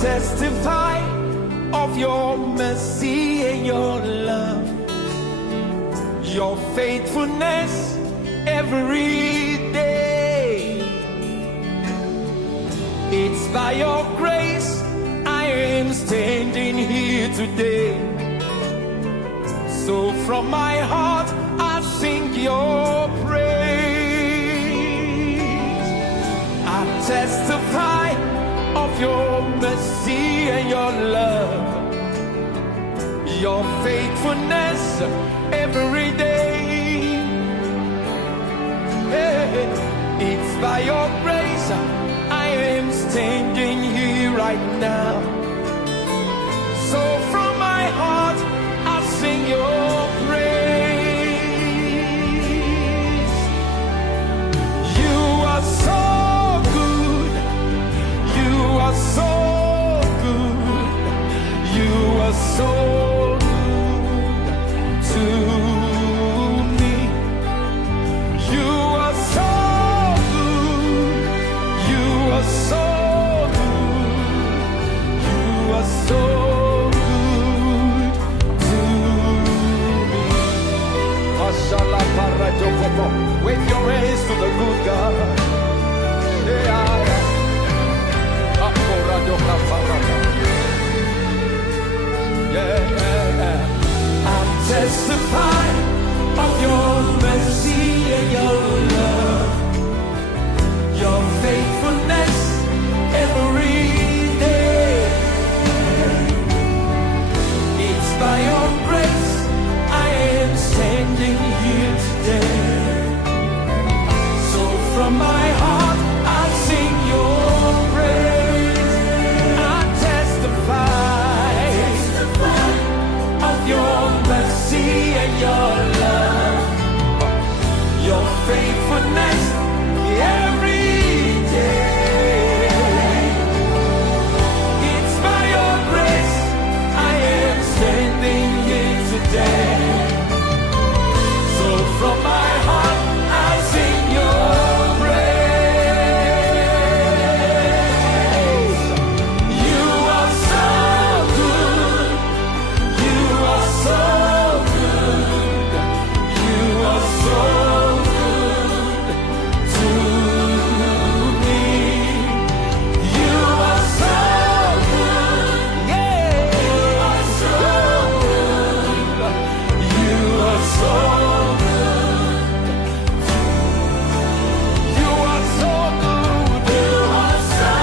testify of your mercy and your love, your faithfulness every day. It's by your grace I am standing here today. So from my heart I sing your praise. I testify of your mercy and your love, your faithfulness every day. It's by your grace I am standing here right now. So from my heart I sing your praise. You are so good. You are so good. You are so good to me. You are so good. You are so good. You are so good to me. Mashallah parajokopo. Wave your hands to the good God. I testify of your mercy and your love, your faithfulness every day. It's by your grace I am standing here today. So from my heart I sing your praise. I testify of your mercy and your love, your faithfulness every day. It's by your grace I am standing here today. So from my heart I sing your praise. You are so good. You are so good. You are so good to me. You are so good. Yeah. You are so good. You are so good. You are so good. You are so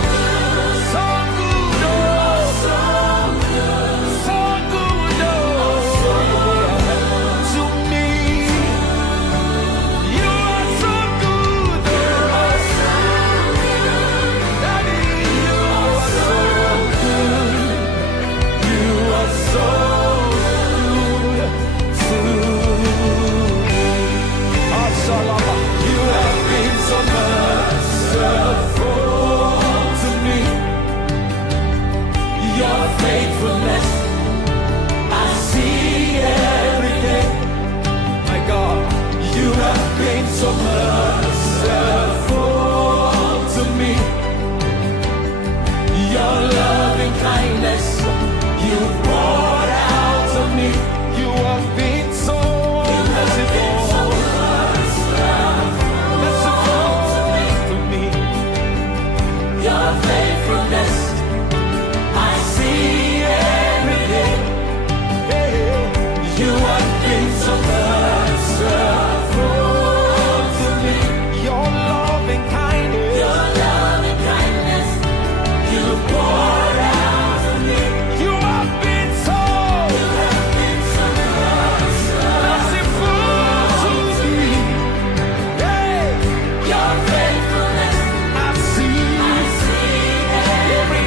good. So good. Oh, so good. So good. Oh, to me. You are so good. You are so good. Daddy, you are so good. You are so good to me. Ashalama, you have been so merciful to me. Your faithfulness I see every day. My God, you have been so merciful to me. Your loving kindness you poured out to me. You have been so merciful, merciful to me. Your faithfulness I see every day. You have been so merciful to me. Your loving kindness, you poured out to me. You have been so merciful to me. Hey, your faithfulness I see every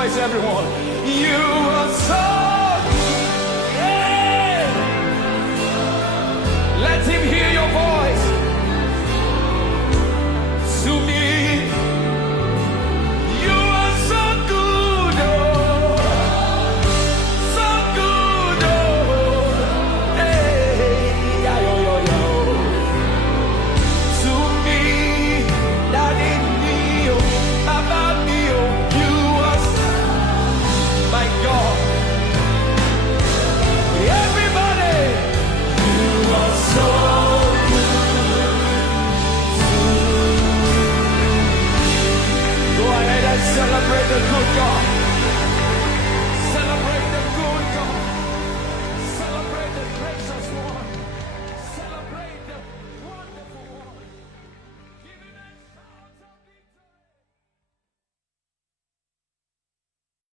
voice, everyone. You